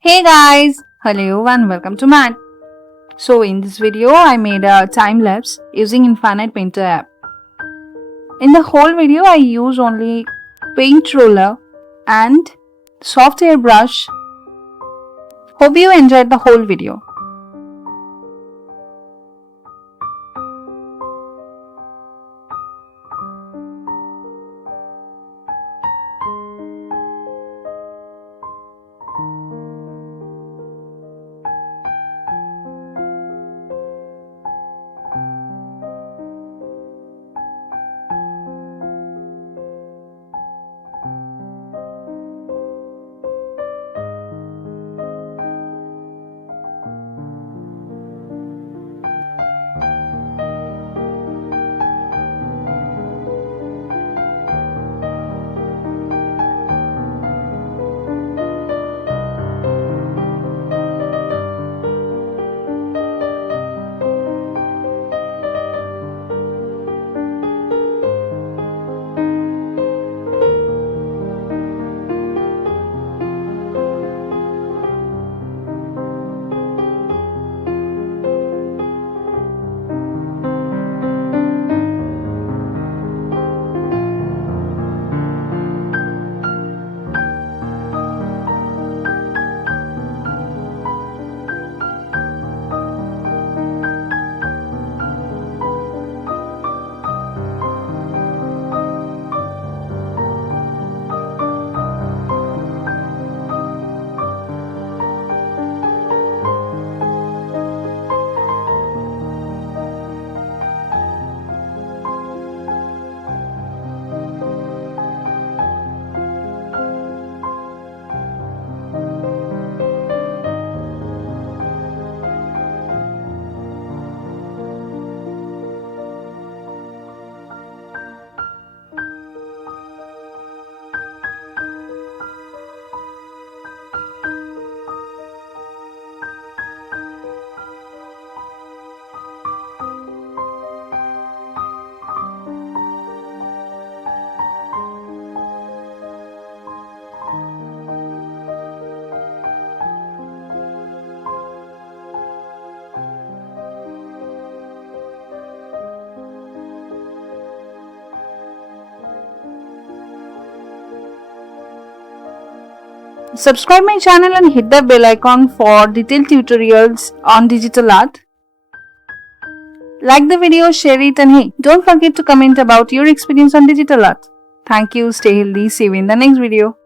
Hey guys, hello and welcome to Matt. So in this video I made a time lapse using Infinite Painter app. In the whole video I use only paint roller and soft airbrush. Hope you enjoyed the whole video. Subscribe my channel and hit the bell icon for detailed tutorials on digital art. Like the video, share it, and hey, don't forget to comment about your experience on digital art. Thank you, stay healthy, see you in the next video.